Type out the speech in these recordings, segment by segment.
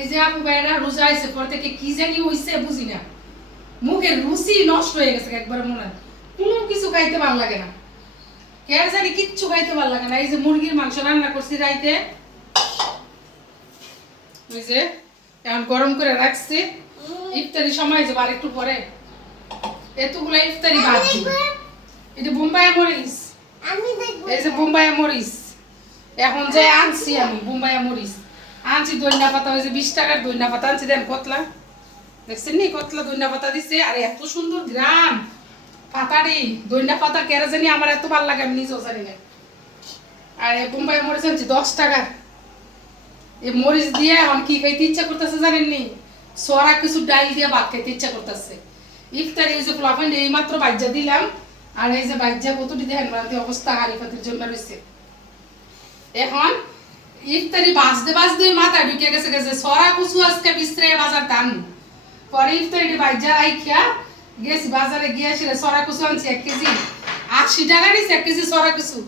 এই যে আপু ভাইরা রোজা আইছে পর থেকে কি জানি হইছে বুঝি না। মুখের রুচি নষ্ট হয়ে গেছে একবার মনে কোনো কিছু খাইতে ভালো লাগে না। কে জানি কিচ্ছু খাইতে ভালো লাগে না। এই যে মুরগির মাংস রান্না করছি রাইতে। ওই যে এখন গরম করে রাখছি। ইফতারি সময় যাব আর একটু পরে। এতগুলো ইফতারি বাদ দিই এটা বোম্বাই মরিচ। আমি এই যে বোম্বাই মরিচ। এখন যে আনছি আমি বোম্বাই মরিচ। আনছি দইনা পাতা যে বিশ টাকার দইনা পাতা আনছি, দেন কতলা? দেখছেন নি, কতলা দইনা পাতা দিছে? আর এত সুন্দর গ্রাম! পাতারি, দইনা পাতা কেরা জানি আমার এত ভালো লাগে, আমি নিজেও জানি না। আর এই বোম্বাই মরিচ আনছি, দশ টাকার। এই মরিচ দিয়ে এখন কি খাইতে ইচ্ছা করতেছে জানেন নি? সরা কিছু ডাল দিয়ে ভাত খাইতে ইচ্ছা করতেছে। ইফতারি ওই যে ফ্লাফেন্ড এই মাত্র বাজ্যা দিলাম। আর এই যে বাজ্যা কতটি দেখেন অবস্থা হারি ফাতির জন্য রয়েছে। এখন ইফতারি বাঁচতে বাজতে মাথা ঢুকে গেছে গেছে। সরা কুচু আজকে বিস্ত্রে বাজার টান। পরে ইফতারি বাজ্যা রাইখিয়া গেছি, বাজারে গিয়ে আসলে সরা কুচু আনছি, এক কেজি। আশি টাকা নিচ্ছে এক কেজি সরা কুচু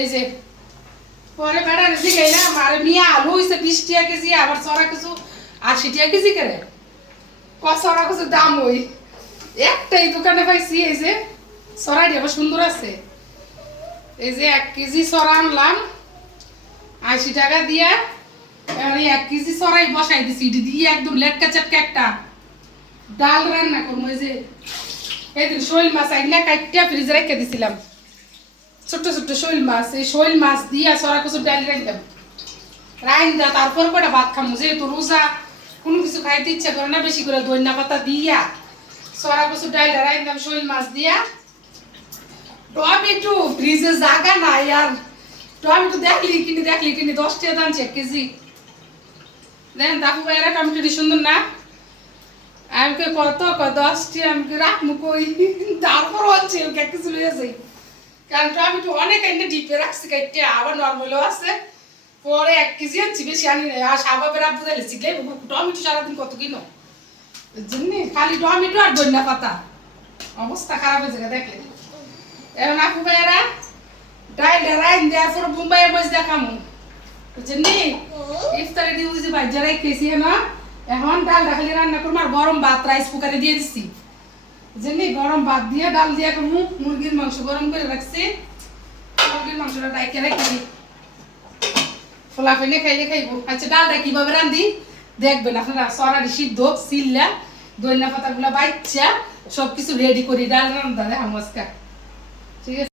এই যে, পরে বেড়া রেসি গেলাম আর মিয়া, আলু হয়েছে বিশ টাকা কেজি, আবার সরা কিছু আশি টাকা কেজি করে ক সরা কিছু দাম ওই? একটাই দোকানে পাইছি, এই যে, সরাটি আবার সুন্দর আছে। এই যে, এক কেজি সরা আনলাম আশি টাকা দিয়া এবার এক কেজি সরাই বসাই দিছি এটি দিয়ে একদম লেটকা চেটকা একটা। ডাল রান্না করব, এই যে এদিন শৈল মাছ আইনা কাটিয়া ফ্রিজে রেখে দিছিলাম। ছোট্ট ছোট্ট শৈল মাছ, এই শৈল মাছ দিয়া সরা কিছু ডাল রাখলাম রাইন দা তারপর কটা ভাত খামু, যেহেতু রোজা, কোনো কিছু খাইতে ইচ্ছা করে না, বেশি করে দইনা পাতা দিয়া সরা কিছু ডাল রাইন দাম শৈল মাছ দিয়া। টমেটো ফ্রিজে জায়গা নাই আর টমেটো দেখলি কিনে দেখলি কিনে দশ টাকা দাম এক কেজি। দেখেন দাপু ভাইরা টমেটোটি সুন্দর না? আমি কত? ক দশ টাকা। আমি রাখমু কই তারপর হচ্ছে এক কিছু লইয়া যাই। কারণ টমেটো অনেক এনে ডিপে রাখছি কাইটে আবার নর্মালও আছে। পরে এক কেজি আনছি বেশি আনি নাই। আর সাবাবের আব্বু দিলে শিখলে টমেটো সারাদিন কত কিনো? বুঝলি খালি টমেটো আর ধনিয়া পাতা। অবস্থা খারাপ হয়ে যায় দেখলে। এখন আপু ভাইয়েরা ডাইল রাইন দেওয়ার পর মুম্বাইয়ে বসে দেখামু বুঝলি ইফতারে দিয়ে বুঝি ভাই যারাই খেয়েছি না এখন ডাল খালি রান্না করব আর গরম ভাত রাইস কুকারে দিয়ে দিচ্ছি বুঝলি গরম ভাত দিয়ে ডাল দিয়ে করব। মুরগির মাংস গরম করে রাখছি। মুরগির মাংসটা ডাইকে রাখি ফোলাফেনে খাইলে খাইবো। আচ্ছা ডালটা কীভাবে রান্ধি দেখবেন আপনারা সরারি সিদ্ধ সিল্লা দইনা পাতাগুলো বাইচ্ছা সব কিছু রেডি করি। ডাল রান্না দেখাম আজকে। ঠিক আছে?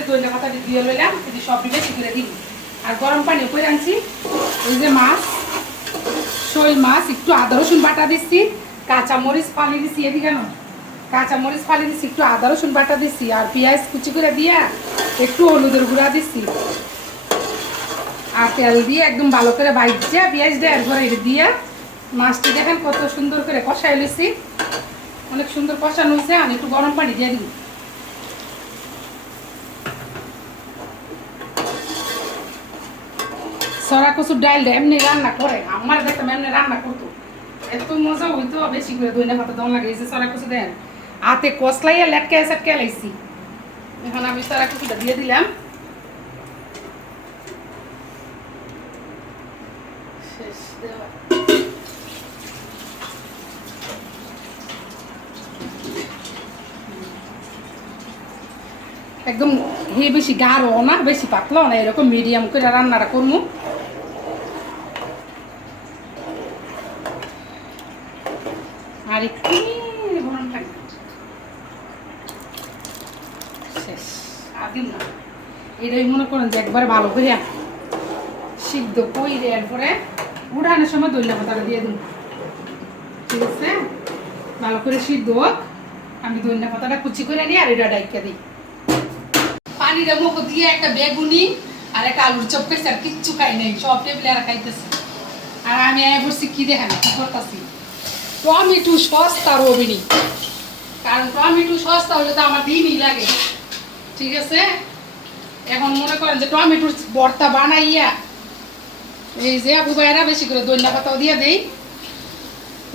এই যে দইনা পাতা দিয়ে লইলাম, এই সব বেশি করে দিবি। আর গরম পানি করে আনছি, ওই যে মাছ, শোল মাছ, একটু আদা, রসুন বাটা দিচ্ছি কাঁচা মরিচ ফালি দিচ্ছি, এদিকে না কাঁচা মরিচ ফালি দিচ্ছি, একটু আদা, রসুন বাটা দিচ্ছি, আর পেঁয়াজ কুচি করে দিয়া একটু হলুদের গুঁড়া দিচ্ছি। আর তেল দিয়ে একদম ভালো করে বাইজা পেঁয়াজ দিয়ে এরপর এটা দিয়ে মাছটি দেখেন কত সুন্দর করে কষাই লইছি। অনেক সুন্দর কষানো হয়েছে আমি একটু গরম পানি দিয়ে দিই সরা কচুর ডাল এমনি রান্না করে। আমার দেখতাম এমনি রান্না করতো। এত মজা হইতো, বেশি করে দইনা পাতা দম লাগে এই সরা কচু দেন। হাতে কসলাইয়া লেটকে সেটকে লাইছি। এখন আমি সরা কচুটা দিয়ে দিলাম। একদম হে বেশি গাঢ় না, বেশি পাতলাও না, এরকম মিডিয়াম করে রান্নাটা করব। আর একটু গরম থাকে শেষ। আর না। এটাই মনে করেন যে একবার ভালো করে সিদ্ধ কইরে এরপরে উড়ানোর সময় দইলা পাতাটা দিয়ে দিন। ঠিক আছে? ভালো করে সিদ্ধ হোক। আমি দইনা পাতাটা কুচি করে নিই আর এটা ডাইকা দিই। পানিটা মুখ দিয়ে একটা বেগুনি আর একটা আলুর চপ খাইছে আর কিচ্ছু খাই নাই, সব টেবিলে আর খাইতেছে। আর আমি আয় বসছি কি দেখেন, কি করতেছি? টমেটো সস্তা রবিনি। কারণ টমেটো সস্তা হলে তো আমার দিনই লাগে। ঠিক আছে? এখন মনে করেন যে টমেটোর ভর্তা বানাইয়া এই যে আবু ভাইরা বেশি করে দইনা পাতাও দিয়ে দেই।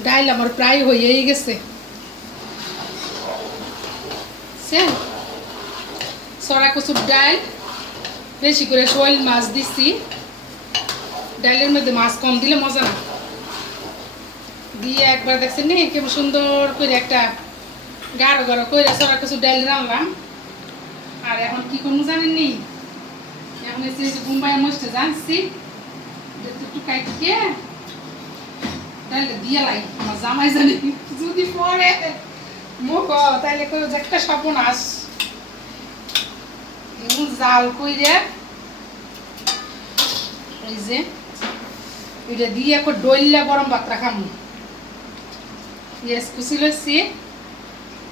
ডাইল আমার প্রায় হয়েই গেছে। সরা কচুর ডাইল, বেশি করে শোল মাছ দিচ্ছি ডাইলের মধ্যে মাছ কম দিলে মজা না। দিয়ে একবার দেখছেন নি কেমন সুন্দর করে একটা গাঢ় গাঢ় করে কিছু ডাল রান্নাম আর এখন কি করব জানেন নি? এখন এসে জানছি একটু কাটিয়ে তাহলে দিয়ে লাই, আমার জামাই জানি যদি পরে মুখ তাহলে কই একটা সপনাস এমন জাল কইরে এই যে এটা দিয়ে একটু ডইলা গরম ভাত রাখামু ইয়েস কুচি লইছি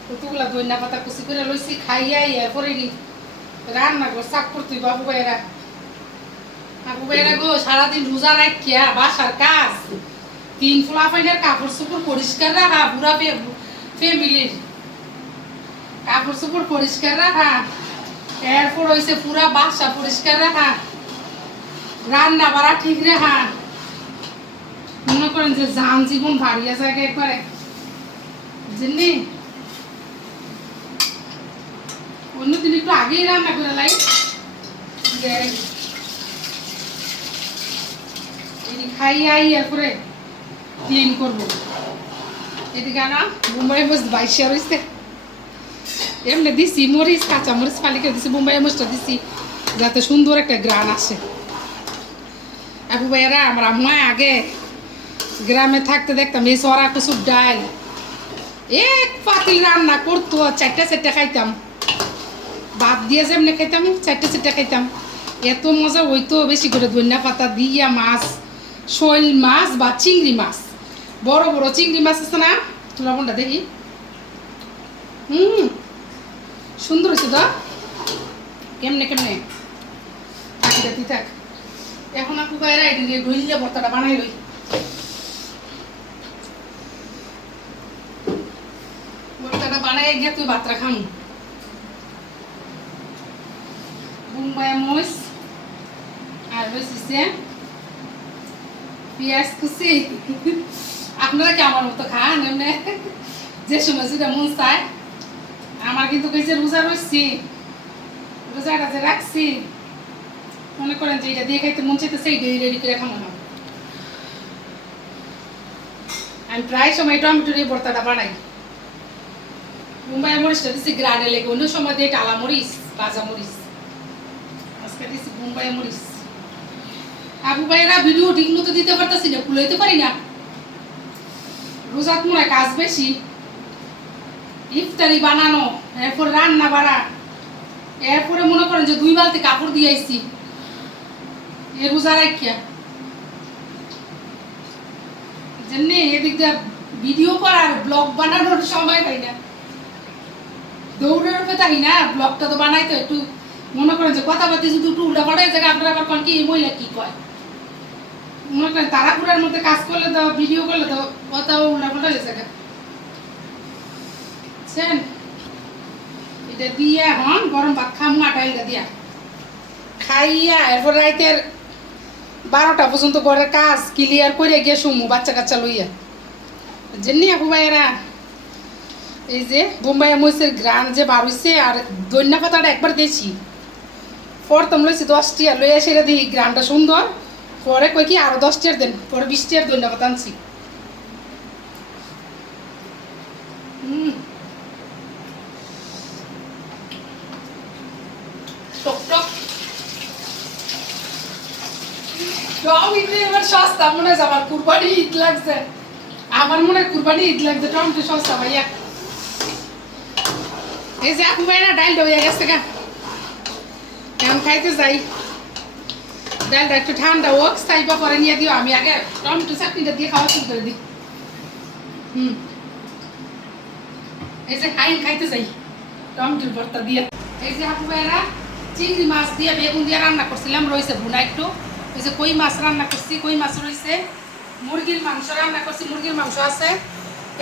কতগুলা দইনা পাতা কুচি করে লইছি খাইয়া এরপরে রান্না কর শাক করতুই বাবু ভাইরা বাবু ভাইরা গো, সারাদিন রোজা রাখিয়া বাসার কাজ। তিন ফোলা ফাইনের কাপড় চোপড় পরিষ্কার রাখা পুরা ফ্যামিলির। কাপড় চোপড় পরিষ্কার রাখা। এরপর হয়েছে পুরা বাসা পরিষ্কার রাখা। রান্না বাড়া ঠিক রাখা। মনে করেন যে যান জীবন ভারিয়া জায়গা একবারে। বুঝলি অন্যদিন একটু আগেই রান্না করে লাই খাই এমনি দিছি মরিচ কাঁচা মরিচ পালিকে দিছি মুম্বাই মরিচটা দিছি যাতে সুন্দর একটা গ্রান আসে আবু ভাইয়ারা আমার আগে গ্রামে থাকতে দেখতাম এই সরা কুসুর ডাল এক পাতিল রান্না করতো, চারটা চারটা খাইতাম। ভাত দিয়ে যেমনি খাইতাম, চারটে চারটে খাইতাম। এত মজা হইতো, বেশি করে ধনিয়া পাতা দিয়া মাছ, শৈল মাছ বা চিংড়ি মাছ। বড় বড় চিংড়ি মাছ আছে না? লবণটা দেখি। হুম, সুন্দর হয়েছে তো? কেমনে কেমনে? থাকি থাক। এখন আপু বাইরে ঢইলে ভর্তাটা বানাই লই ভর্তাটা বানাই গিয়ে তুই ভাতটা খাম বুম্বাই মরিচ আর হয়েছে পেঁয়াজ আপনারা কি আমার মতো খান এমনি যে সময় যেটা মন চায় আমার কিন্তু কইছে রোজা রয়েছি রোজাটা যে রাখছি মনে করেন যে এটা দিয়ে খাইতে মন চাইতে সেই রেডি করে খামো না আমি প্রায় সময় টমেটোর এই ভর্তাটা বানাই মুম্বাই মরিচটা দিচ্ছি গ্রানে লেগে, অন্য সময় দিয়ে টালা মরিচ, ভাজা মরিচ। আজকে দিচ্ছি মুম্বাই মরিচ। আবু ভাইরা ভিডিও ঠিক মতো দিতে পারতেছি না খুলাইতে পারি না। রোজাত মনে কাজ বেশি। ইফতারি বানানো, এরপর রান্না বাড়া। এরপরে মনে করেন যে দুই বালতি কাপড় দিয়ে আইছি। এ রোজা রাখিয়া। জন্যে এদিক দিয়ে ভিডিও করার, ব্লগ বানানোর সময় পাই না। দৌড়ের থাকি না ব্লগটা তো বানাই তো, একটু মনে করেন যে কথাবার্তা যদি একটু উল্টা পাল্টা জায়গা আপনারা আবার কোন কি মহিলা কি কয়? মনে করেন তারাপুরার মধ্যে কাজ করলে তো ভিডিও করলে তো কথা উল্টা পাল্টা হয়ে জায়গা বুঝছেন? এটা দিয়ে এখন গরম ভাত খামু আটাইলটা দিয়া। খাইয়া, এরপর রাইতের বারোটা পর্যন্ত ঘরের কাজ ক্লিয়ার করে গিয়ে শুমু বাচ্চা কাচ্চা লইয়া। জেনি আপু ভাইয়েরা এই যে বোম্বাই মরিচের গ্রান যে বার হইছে আর দৈন্যা পাতাটা একবার দিয়েছি প্রথম লইছি দশ টিয়ার লইয়া সেটা দিই গ্রানটা সুন্দর। পরে কই কি আরও দশ টিয়ার দেন, পরে বিশ টিয়ার দৈন্যা পাতা আনছি। এবার সস্তা মনে হয় আমার কুরবানি ঈদ লাগছে। আমার মনে হয় কুরবানি ঈদ লাগছে টমেটো সস্তা ভাইয়া। এই যে আপু ভাইরা ডাল হয়ে গেছে গা। এখন খাইতে যাই। ডালটা একটু ঠান্ডা হোক সাইবা পরে নিয়ে দিও। আমি আগে টমেটো চাটনিটা দিয়ে খাওয়া শুরু করে দিই। হুম। এই যে খাই খাইতে যাই। টমেটোর ভর্তা দিয়ে। এই যে আপু ভাইরা, চিংড়ি মাছ দিয়ে বেগুন দিয়ে রান্না করছিলাম, রয়েছে ভুনা একটু। ওই যে কই মাছ রান্না করছি, কই মাছ রয়েছে? মুরগির মাংস রান্না করছি, মুরগির মাংস আছে।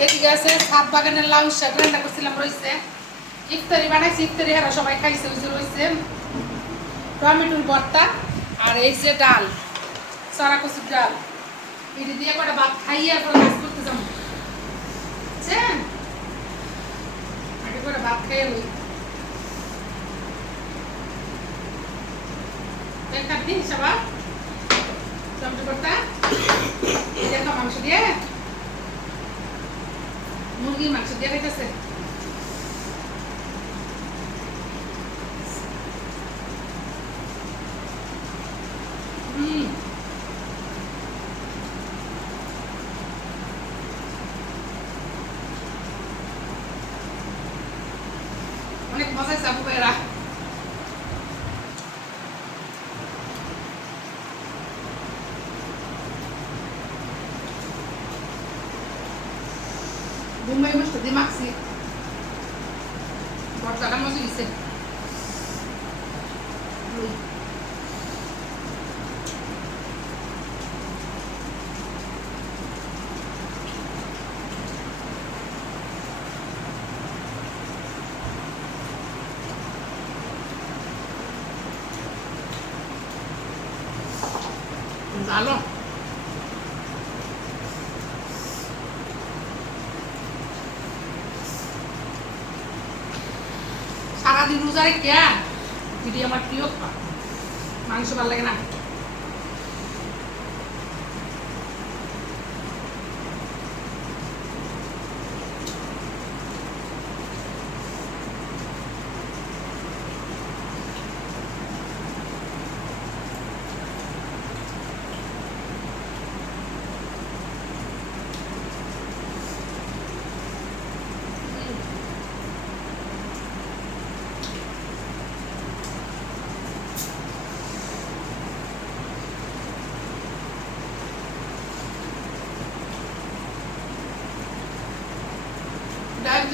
এদিকে আছে সাত বাগানের লাউ শাক রান্না করছিলাম, রয়েছে। ইফতারি বানাইছি, ইফতারি হারা সবাই খাইছে, ওই রয়েছে টমেটোর ভর্তা আর এই যে ডাল সারা কচুর ডাল। এটি দিয়ে কটা ভাত খাইয়ে এরপর কাজ করতে যাব। বুঝছেন? আগে করে ভাত খাইয়ে লই। মাংস দিয়ে। মুরগির মাংস দিয়ে খাইতেছে হুম অনেক মজা হয়েছে আপু ভাইয়েরা বোম্বাই মশলা দিয়ে মাখছি ভর্তাটা মজা গেছে ভালো সারাদিন কে দিদি আমার প্রিয়। মাংস ভালো লাগে না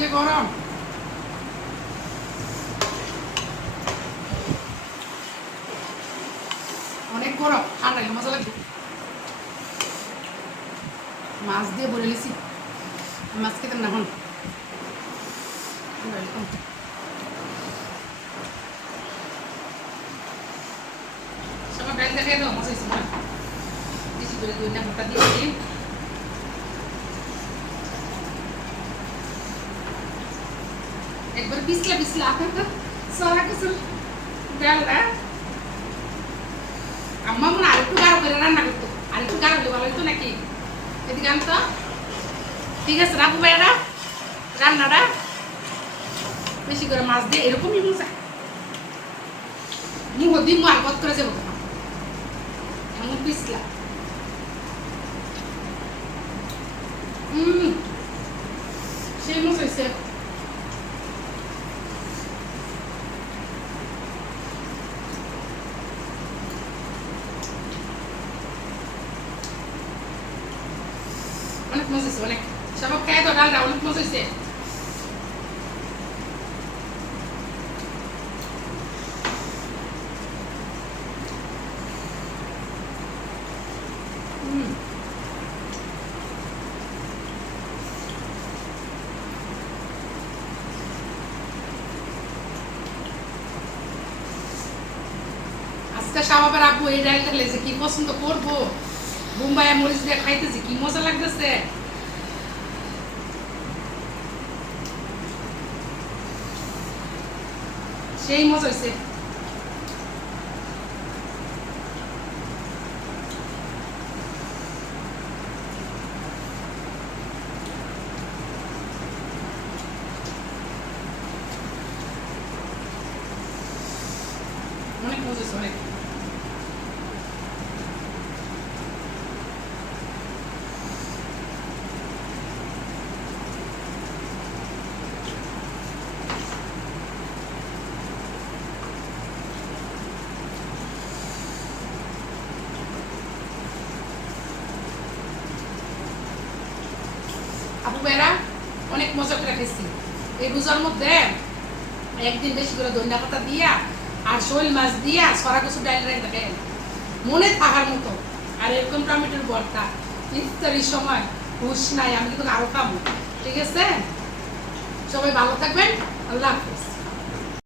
দিয়ে গরম। অনেক গরম, ঠান্ডা মজা লাগবে। মাছ দিয়ে বলে লিছি মাছ খেতাম না এখন ওয়েলকাম সবার ডাল দেখাই দাও মজা হয়েছে না করে দুই না ভর্তা দিয়েছি একবার পিছলা পিছলা সরা কিছু ডাল না আম্মা মনে আরেকটু গাঢ় করে রান্না করতো। আরেকটু গাঢ় হলে ভালো হতো নাকি? এদিকে আনতো। ঠিক আছে রাখব ভাইয়ারা, রান্নাটা বেশি করে মাছ দিয়ে এরকমই মজা মুখ দিন আর কত করে যাব। এমন পিছলা। হুম সেই মজা হয়েছে অনেক মজা হয়েছে অনেক সবাই খাই তো ডালটা অনেক মজা হয়েছে আজকে শাবাবের আব্বু এই ডালটা লেছে কি পছন্দ করব বোম্বাই মরিচ দিয়ে খাইতেছি কি মজা লাগতেছে সেই মজা হয়েছে অনেক মজা হয়েছে অনেক ভাইরা অনেক মজা করে খেয়েছি এই রোজার মধ্যে একদিন বেশি করে ধনিয়া পাতা দিয়া আর শোল মাছ দিয়া সরা কিছু ডাইল খাই মনে থাকার মতো। আর এরকম টমেটোর ভর্তা। ইফতারির সময় হুশ নাই, আমি কিন্তু আরও খাব। ঠিক আছে? সবাই ভালো থাকবেন। আল্লাহ হাফিজ।